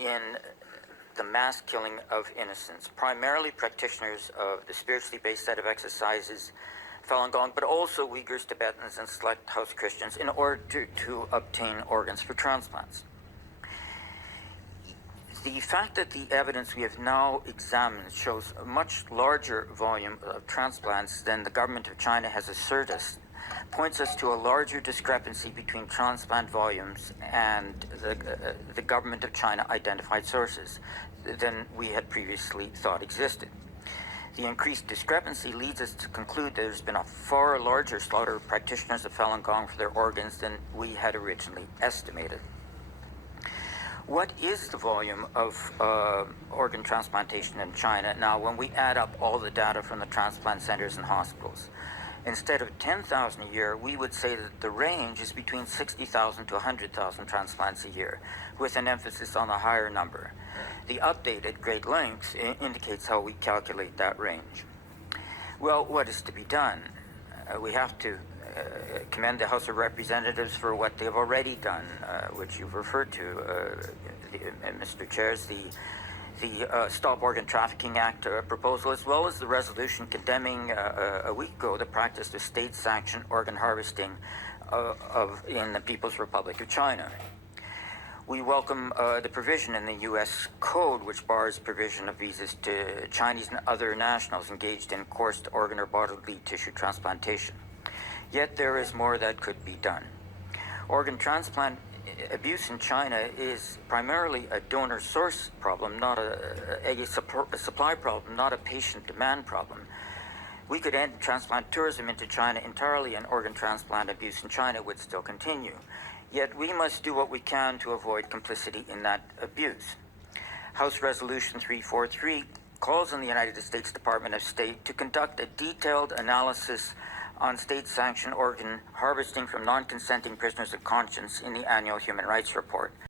in the mass killing of innocents, primarily practitioners of the spiritually based set of exercises, Falun Gong, but also Uyghurs, Tibetans, and select house Christians in order to obtain organs for transplants. The fact that the evidence we have now examined shows a much larger volume of transplants than the government of China has asserted points us to a larger discrepancy between transplant volumes and the government of China identified sources than we had previously thought existed. The increased discrepancy leads us to conclude there's been a far larger slaughter of practitioners of Falun Gong for their organs than we had originally estimated. What is the volume of organ transplantation in China now when we add up all the data from the transplant centers and hospitals? Instead of 10,000 a year, we would say that the range is between 60,000 to 100,000 transplants a year, with an emphasis on the higher number. The update at great length indicates how we calculate that range. Well, what is to be done? We have to commend the House of Representatives for what they've already done, which you've referred to, Mr. Chairs, the Stop Organ Trafficking Act proposal, as well as the resolution condemning a week ago the practice of state-sanctioned organ harvesting in the People's Republic of China. We welcome the provision in the U.S. Code which bars provision of visas to Chinese and other nationals engaged in coarse organ or bodily tissue transplantation. Yet there is more that could be done. Organ transplant abuse in China is primarily a donor source problem, not a supply problem, not a patient demand problem. We could end transplant tourism into China entirely, and organ transplant abuse in China would still continue. Yet we must do what we can to avoid complicity in that abuse. House Resolution 343 calls on the United States Department of State to conduct a detailed analysis on state-sanctioned organ harvesting from non-consenting prisoners of conscience in the annual Human Rights Report.